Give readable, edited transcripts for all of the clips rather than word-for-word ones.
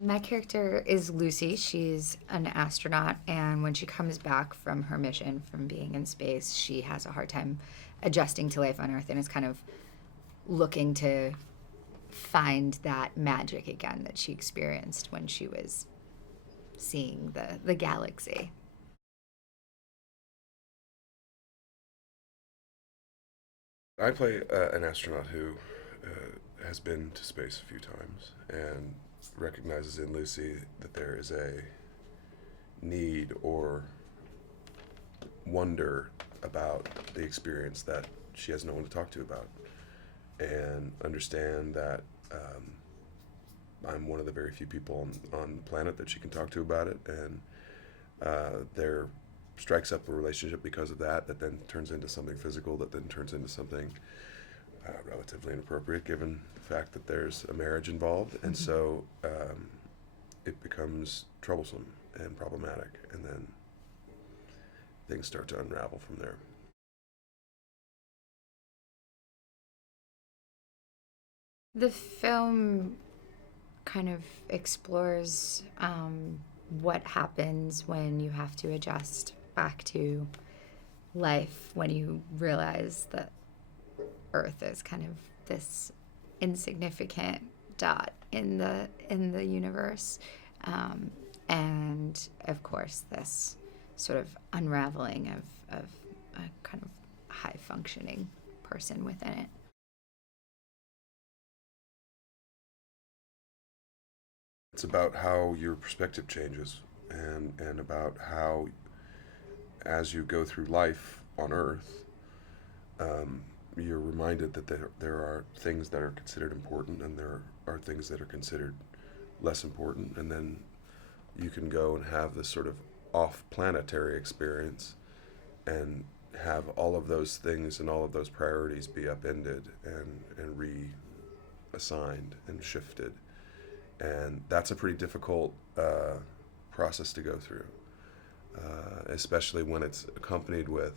My character is Lucy. She's an astronaut, and when she comes back from her mission from being in space, she has a hard time adjusting to life on Earth and is kind of looking to find that magic again that she experienced when she was seeing the galaxy. I play an astronaut who has been to space a few times and recognizes in Lucy that there is a need or wonder about the experience that she has no one to talk to about, and understand that I'm one of the very few people on the planet that she can talk to about it, and there strikes up a relationship because of that, that then turns into something physical, that then turns into something relatively inappropriate given the fact that there's a marriage involved, and so it becomes troublesome and problematic, and then things start to unravel from there. The film kind of explores what happens when you have to adjust back to life when you realize that Earth is kind of this insignificant dot in the universe, and of course this sort of unraveling of a kind of high functioning person within it. It's about how your perspective changes, and about how, as you go through life on Earth, you're reminded that there are things that are considered important and there are things that are considered less important, and then you can go and have this sort of off-planetary experience and have all of those things and all of those priorities be upended and reassigned and shifted. And that's a pretty difficult process to go through, especially when it's accompanied with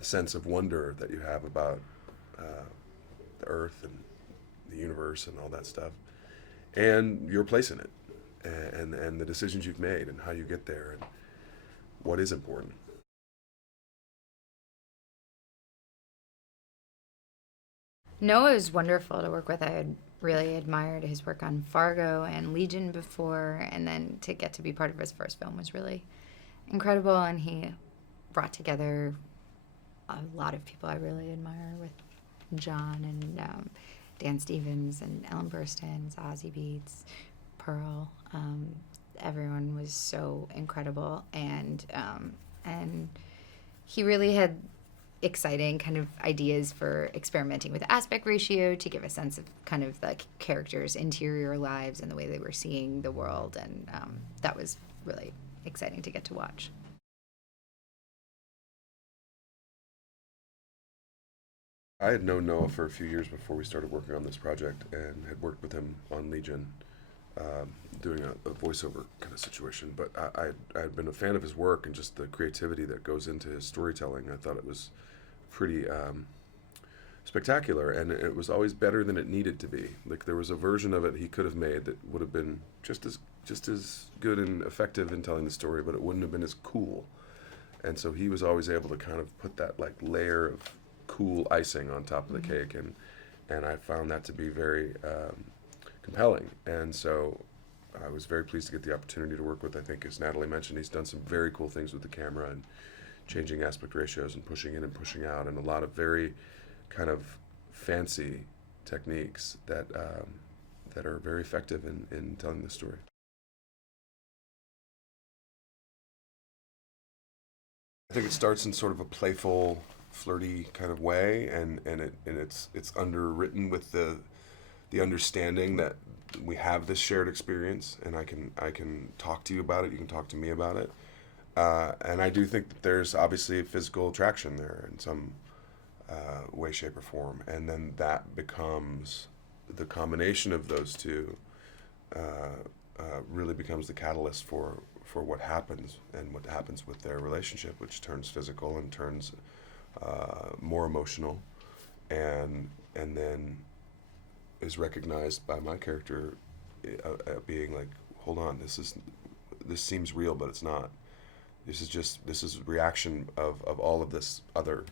a sense of wonder that you have about the Earth and the universe and all that stuff, and your place in it, and the decisions you've made and how you get there and what is important. Noah is wonderful to work with. I had really admired his work on Fargo and Legion before, and then to get to be part of his first film was really incredible. And he brought together a lot of people I really admire, with John and Dan Stevens and Ellen Burstyn, Zazie, Beetz, Pearl. Everyone was so incredible, and he really had exciting kind of ideas for experimenting with aspect ratio to give a sense of kind of the characters' interior lives and the way they were seeing the world, and that was really exciting to get to watch. I had known Noah for a few years before we started working on this project, and had worked with him on Legion, doing a voiceover kind of situation. But I had been a fan of his work and just the creativity that goes into his storytelling. I thought it was pretty spectacular, and it was always better than it needed to be. Like, there was a version of it he could have made that would have been just as good and effective in telling the story, but it wouldn't have been as cool. And so he was always able to kind of put that like layer of cool icing on top of the cake, and I found that to be very compelling. And so I was very pleased to get the opportunity to work with, I think, as Natalie mentioned, he's done some very cool things with the camera and changing aspect ratios and pushing in and pushing out, and a lot of very kind of fancy techniques that are very effective in telling the story. I think it starts in sort of a playful, flirty kind of way, and it's underwritten with the understanding that we have this shared experience, and I can talk to you about it. You can talk to me about it, and I do think that there's obviously a physical attraction there in some way, shape, or form, and then that becomes the combination of those two. Really becomes the catalyst for what happens, and what happens with their relationship, which turns physical and turns more emotional, and then is recognized by my character being like hold on, this seems real, but it's not. This is reaction of all of this other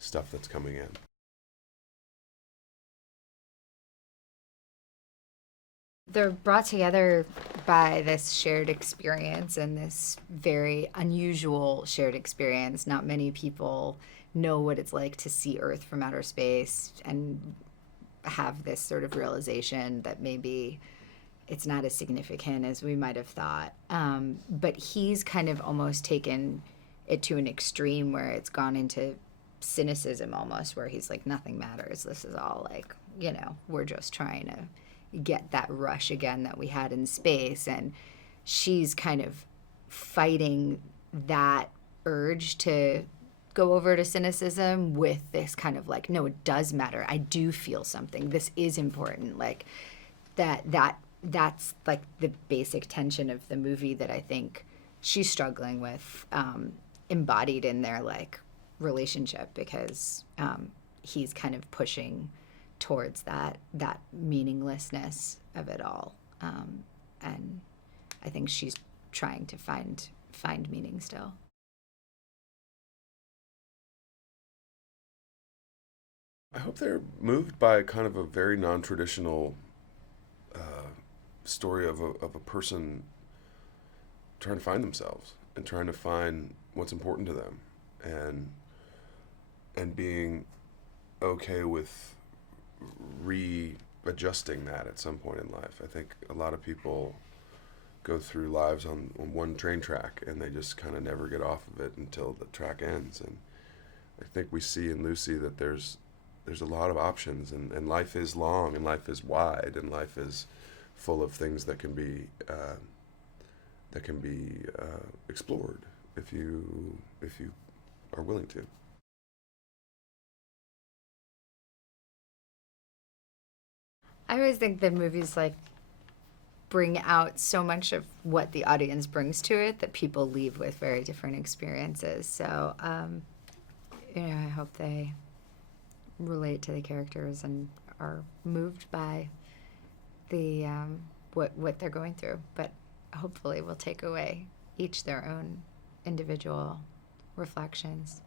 stuff that's coming in. They're brought together by this shared experience and this very unusual shared experience. Not many people know what it's like to see Earth from outer space and have this sort of realization that maybe it's not as significant as we might have thought. But he's kind of almost taken it to an extreme where it's gone into cynicism almost, where he's like, nothing matters. This is all like, we're just trying to get that rush again that we had in space. And she's kind of fighting that urge to go over to cynicism with this kind of like, no, it does matter. I do feel something. This is important. Like that's like the basic tension of the movie that I think she's struggling with, embodied in their like relationship, because he's kind of pushing towards that meaninglessness of it all, and I think she's trying to find meaning still. I hope they're moved by kind of a very non-traditional story of a person trying to find themselves and trying to find what's important to them, and being okay with readjusting that at some point in life. I think a lot of people go through lives on one train track and they just kind of never get off of it until the track ends. And I think we see in Lucy that there's a lot of options, and life is long, and life is wide, and life is full of things that can be explored if you are willing to. I always think that movies like bring out so much of what the audience brings to it that people leave with very different experiences. So, I hope they relate to the characters and are moved by the what they're going through. But hopefully, we'll take away each their own individual reflections.